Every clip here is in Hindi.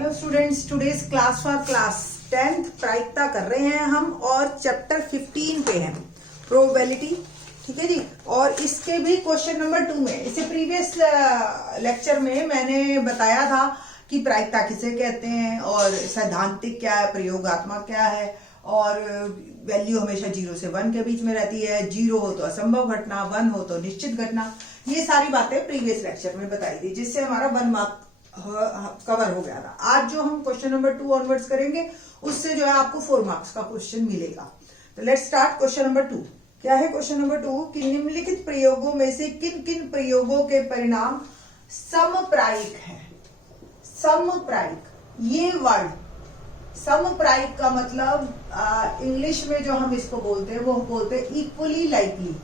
Hello students, today's class for class 10th प्रायिकता कर रहे हैं हम और चैप्टर 15 पे हैं प्रोबेबिलिटी। ठीक है जी। और इसके भी क्वेश्चन नंबर 2 में, इसे प्रीवियस लेक्चर में मैंने बताया था कि प्रायिकता किसे कहते हैं और सैद्धांतिक क्या है, प्रयोगात्मक क्या है, और वैल्यू हमेशा 0 से 1 के बीच में रहती है। 0 हो तो असंभव घटना, 1 हो तो निश्चित घटना। ये सारी बातें प्रीवियस लेक्चर में बताई थी, जिससे हमारा 1 मार्क कवर हो गया था। आज जो हम क्वेश्चन नंबर 2 ऑनवर्ड्स करेंगे, उससे जो है आपको 4 मार्क्स का क्वेश्चन मिलेगा। तो लेट्स स्टार्ट क्वेश्चन नंबर 2। क्या है क्वेश्चन नंबर 2 कि निम्नलिखित प्रयोगों में से किन किन प्रयोगों के परिणाम समप्रायिक है। समप्रायिक, ये वर्ड समप्रायिक का मतलब इंग्लिश में जो हम इसको बोलते हैं वो बोलते हैं इक्वली लाइकली।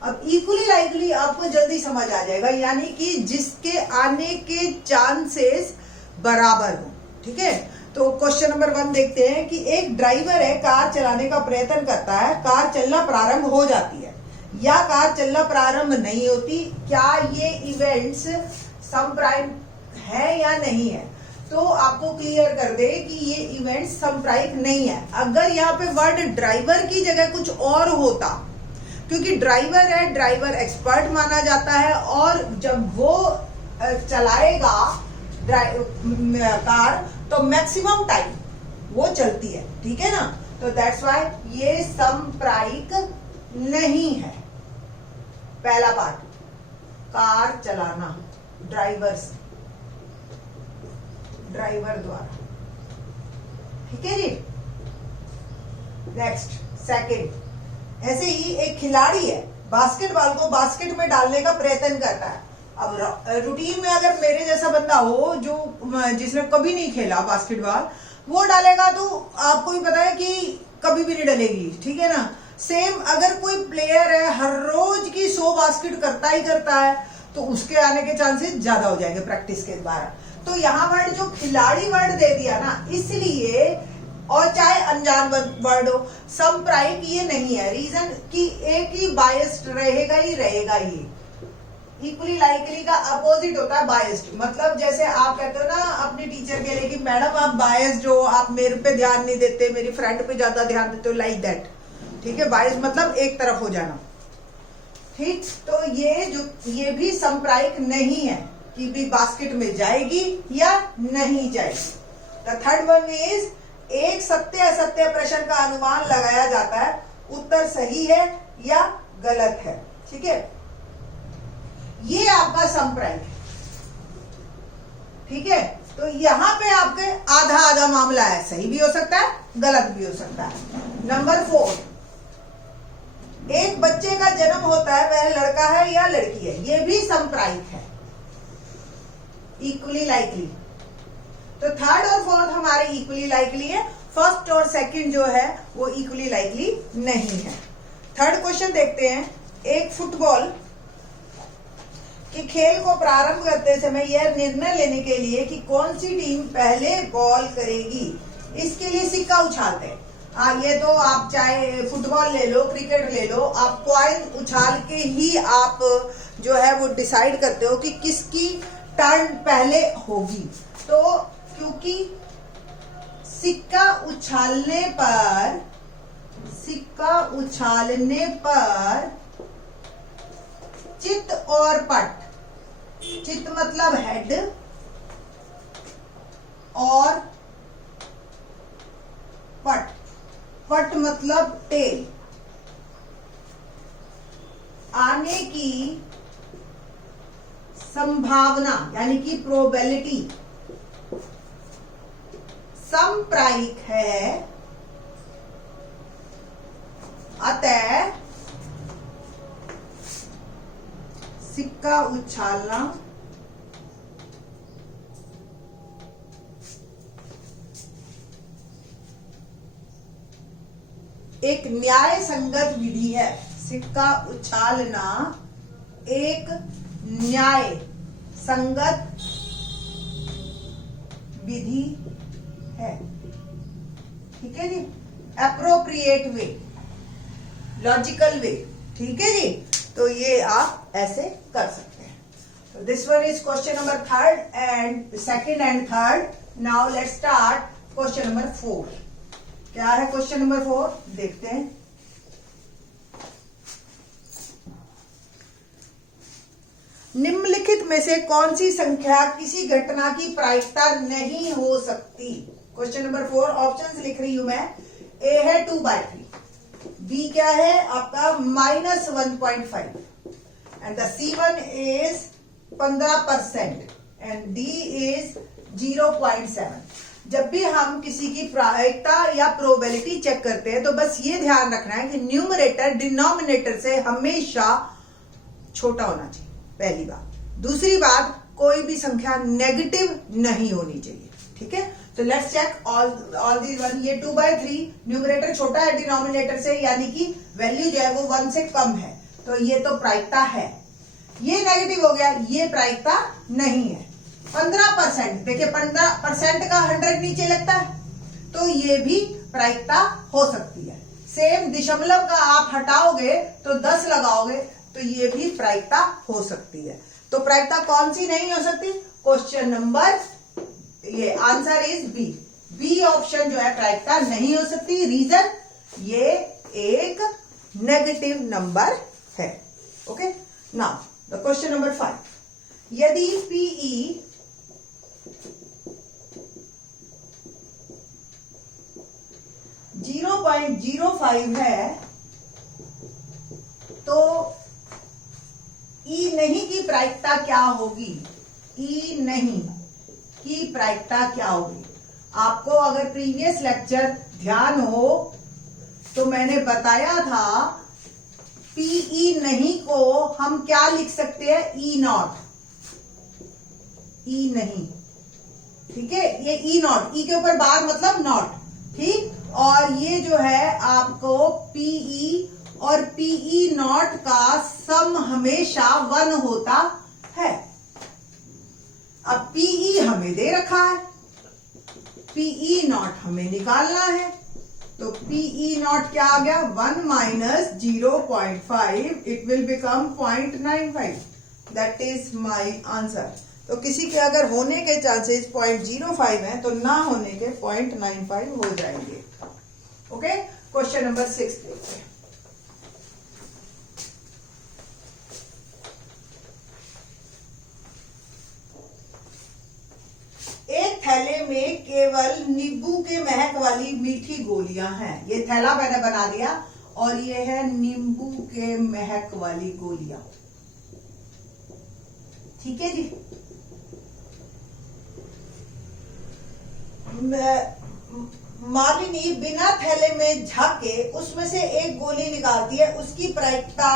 अब इक्वली लाइकली आपको जल्दी समझ आ जाएगा, यानी कि जिसके आने के चांसेस बराबर हो। ठीक है, तो क्वेश्चन नंबर 1 देखते हैं कि एक ड्राइवर है, कार चलाने का प्रयत्न करता है, कार चलना प्रारंभ हो जाती है या कार चलना प्रारंभ नहीं होती। क्या ये इवेंट्स समप्रायिक है या नहीं है? तो आपको क्लियर कर दे कि ये इवेंट समप्रायिक नहीं है। अगर यहाँ पे वर्ड ड्राइवर की जगह कुछ और होता, क्योंकि ड्राइवर है, ड्राइवर एक्सपर्ट माना जाता है, और जब वो चलाएगा कार तो मैक्सिमम टाइम वो चलती है। ठीक है ना, तो दैट्स व्हाई ये समप्रायिक नहीं है। पहला पार्ट, कार चलाना ड्राइवर द्वारा। ठीक है जी। नेक्स्ट, सेकंड, ऐसे ही एक खिलाड़ी है, बास्केटबॉल को बास्केट में डालने का प्रयत्न करता है। अब रूटीन में अगर मेरे जैसा बंदा हो जो जिसने कभी नहीं खेला बास्केटबॉल, वो डालेगा तो आपको भी पता है कि कभी भी नहीं डलेगी। ठीक है ना। सेम अगर कोई प्लेयर है, हर रोज की 100 बास्केट करता ही करता है, तो उसके आने के चांसेस ज्यादा हो जाएंगे प्रैक्टिस के द्वारा। तो यहाँ वर्ड जो खिलाड़ी वर्ड दे दिया ना, इसलिए, और चाहे अनजान वर्ड हो, समप्रायिक ये नहीं है। रीजन कि एक ही बायस्ड रहेगा ही रहेगा। ये इक्वली लाइकली का अपोजिट होता है बायस्ड। मतलब जैसे आप कहते हो ना अपने टीचर के लिए कि मैडम आप बायस्ड हो, आप मेरे पे ध्यान नहीं देते, मेरी फ्रेंड पे ज्यादा ध्यान देते हो, लाइक दैट। ठीक है, बायस्ड मतलब एक तरफ हो जाना। ठीक, तो ये भी समप्रायिक नहीं है कि भी बास्केट में जाएगी या नहीं जाएगी। द थर्ड वन इज, एक सत्य असत्य प्रश्न का अनुमान लगाया जाता है, उत्तर सही है या गलत है। ठीक है, ये आपका समप्रायिक है। ठीक है, तो यहां पे आपके आधा आधा मामला है, सही भी हो सकता है, गलत भी हो सकता है। नंबर 4, एक बच्चे का जन्म होता है, वह लड़का है या लड़की है, ये भी समप्रायिक है, इक्वली लाइकली। तो थर्ड और फोर्थ हमारे इक्वली लाइकली है, फर्स्ट और सेकंड जो है वो इक्वली लाइकली नहीं है। थर्ड क्वेश्चन देखते हैं। एक फुटबॉल के खेल को प्रारंभ करते समय यह निर्णय लेने के लिए कि कौन सी टीम पहले बॉल करेगी, इसके लिए सिक्का उछालते हैं। ये तो आप चाहे फुटबॉल ले लो, क्रिकेट ले लो, आप कॉइन उछाल के ही आप जो है वो डिसाइड करते हो कि किसकी टर्न पहले होगी। तो क्योंकि सिक्का उछालने पर चित और पट, चित मतलब हेड और पट मतलब टेल, आने की संभावना यानी कि प्रोबेबिलिटी समप्रायिक है। अतः सिक्का उछालना एक न्याय संगत विधि है। सिक्का उछालना एक न्याय संगत विधि है। ठीक है जी, एप्रोप्रिएट वे, लॉजिकल वे। ठीक है जी, तो ये आप ऐसे कर सकते हैं। This one is question number third and second and third. Now let's start question number 4. क्या है question number 4? देखते हैं. निम्नलिखित में से कौन सी संख्या किसी घटना की प्रायिकता नहीं हो सकती? क्वेश्चन नंबर 4 ऑप्शंस लिख रही हूं मैं. ए है 2/3, बी क्या है आपका -1.5 and the C1 is 15% and D is 0.7. जब भी हम किसी की प्रायिकता या प्रोबेबिलिटी चेक करते हैं तो बस ये ध्यान रखना है कि न्यूमरेटर डिनोमिनेटर से हमेशा छोटा होना चाहिए, पहली बात. दूसरी बात, कोई भी संख्या नेगेटिव नहीं होनी चाहिए. ठीक है, तो let's check all the one. ये 2/3 न्यूमरेटर छोटा है डिनोमिनेटर से, यानी कि वैल्यू जो है वो 1 से कम है, तो ये तो प्रायिकता है. ये नेगेटिव हो गया, ये प्रायिकता नहीं है. 15%, देखिए 15% का 100 नीचे लगता है, तो ये भी प्रायिकता हो सकती है. सेम दशमलव का आप हटाओगे तो 10 लगाओगे, तो ये भी प्रायिकता हो सकती है. तो प्रायिकता कौन सी नहीं हो सकती? क्वेश्चन नंबर, ये answer is B. B option जो है प्रायिकता नहीं हो सकती. रीजन, ये एक नेगेटिव नंबर है. Okay, now the question number 5. यदि पीई .05 है तो ई नहीं की प्रायिकता क्या होगी? ई नहीं की प्रायिकता क्या होगी? आपको अगर प्रीवियस लेक्चर ध्यान हो तो मैंने बताया था पीई नहीं को हम क्या लिख सकते हैं? ई नॉट. ई नहीं, ठीक है, ये ई नॉट, ई के ऊपर बार मतलब नॉट. ठीक, और ये जो है आपको पीई और पीई नॉट का सम हमेशा 1 होता है. अब पीई हमें दे रखा है, पीई नॉट हमें निकालना है, तो पीई नॉट क्या आ गया? 1 minus 0.5, it will become 0.95. That is my answer. तो किसी के अगर होने के चांसेस 0.05 है तो ना होने के 0.95 हो जाएंगे. ओके, क्वेश्चन नंबर 6 देखते हैं. एक थैले में केवल नींबू के महक वाली मीठी गोलियां हैं. ये थैला मैंने बना दिया और ये है नींबू के महक वाली गोलियां. ठीक है जी. मालिनी बिना थैले में झाके उसमें से एक गोली निकालती है. उसकी प्रायिकता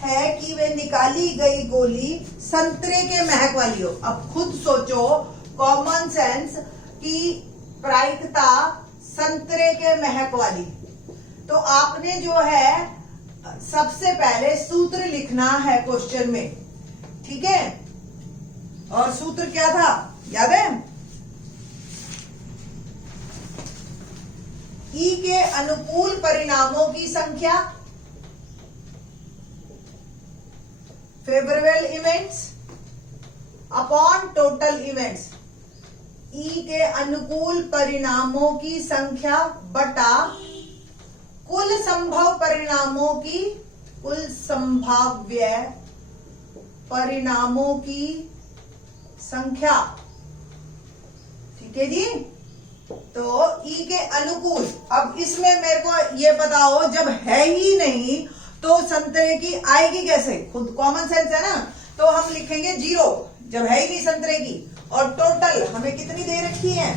है कि वे निकाली गई गोली संतरे के महक वाली हो. अब खुद सोचो, कॉमन सेंस की प्रायिकता संतरे के महक वाली. तो आपने जो है सबसे पहले सूत्र लिखना है क्वेश्चन में. ठीक है, और सूत्र क्या था याद है? ई के अनुकूल परिणामों की संख्या, favourable events upon total events. E के अनुकूल परिणामों की संख्या बटा कुल संभव परिणामों की, कुल संभाव्य परिणामों की संख्या. ठीक है जी. तो ई के अनुकूल. अब इसमें मेरे को ये बताओ, जब है ही नहीं तो संतरे की आएगी कैसे? खुद कॉमन सेंस है ना, तो हम लिखेंगे 0, जब है ही नहीं संतरे की. और टोटल हमें कितनी दे रखी है,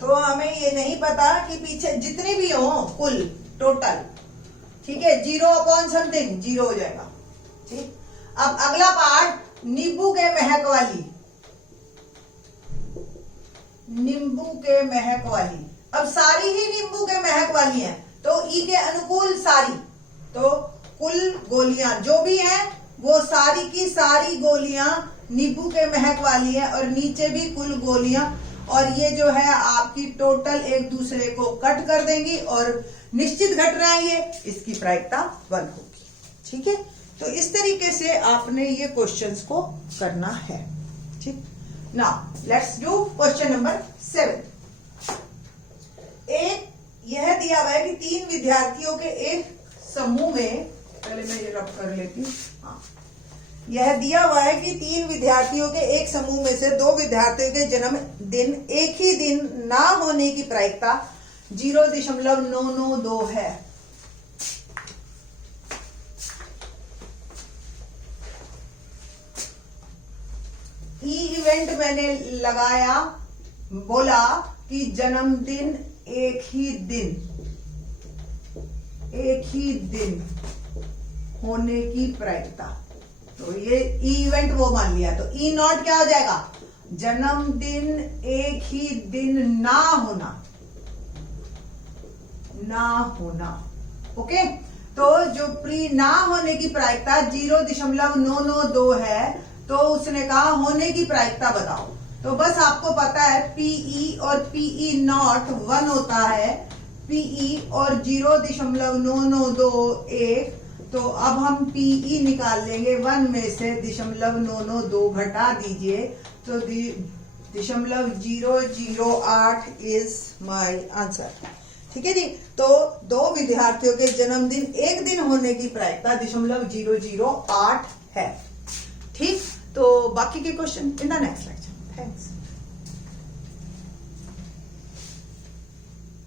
तो हमें ये नहीं पता कि पीछे जितनी भी हो कुल टोटल. ठीक है, 0 अपॉन समथिंग 0 हो जाएगा. ठीक, अब अगला पार्ट, नींबू के महक वाली. नींबू के महक वाली, अब सारी ही नींबू के महक वाली हैं, तो ई के अनुकूल सारी, तो कुल गोलियां जो भी हैं वो सारी की सारी गोलियां नींबू के महक वाली है, और नीचे भी कुल गोलियां, और ये जो है आपकी टोटल एक दूसरे को कट कर देंगी और निश्चित घटना है ये, इसकी प्रायिकता 1 होगी. ठीक है, तो इस तरीके से आपने ये क्वेश्चंस को करना है। ठीक, now let's do question number 7। एक यह दिया हुआ है कि 3 विद्यार्थियों के एक समूह में, पहले मैं ये रब कर लेती हूँ। हाँ, यह दिया हुआ है कि 3 विद्यार्थियों के एक समूह में से 2 विद्यार्थियों के जन्मदिन एक ही दिन ना होने की प्रायिकता 0.992 है। ई इवेंट मैंने लगाया, बोला कि जन्मदिन एक ही दिन होने की प्रायिकता, तो ये ई इवेंट वो मान लिया, तो ई नॉट क्या हो जाएगा, जन्मदिन एक ही दिन ना होना। ओके, तो जो ना होने की प्रायिकता 0.992 है, तो उसने कहा होने की प्रायिकता बताओ। तो बस आपको पता है पीई और पीई नॉट 1 होता है, पीई और 0.992 1, तो अब हम पीई निकाल लेंगे, 1 में से 0.992 घटा दीजिए, तो 0.008 इज माय आंसर। ठीक है जी, तो 2 विद्यार्थियों के जन्मदिन एक दिन होने की प्रायिकता 0.008 है। ठीक, तो बाकी के question in the next lecture. Thanks.